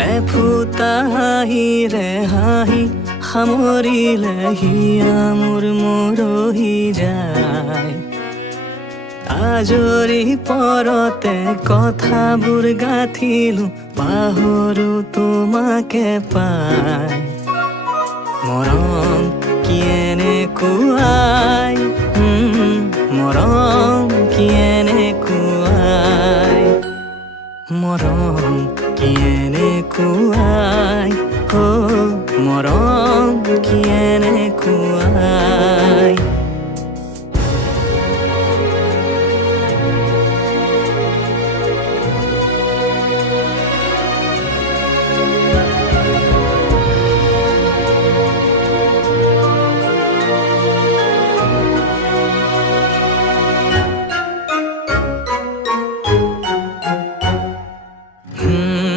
এফুটা হাঁহিৰে হাঁহি সামৰিলে হিয়া মোৰ মৰহি যায়। আজৰি পৰতে কথাবোৰ গাঁঠিলো পাহৰো তোমাকে পাই। মৰম কি এনেকুৱাই, মৰম কি এনেকুৱাই, মৰম কি এনেকুৱাই।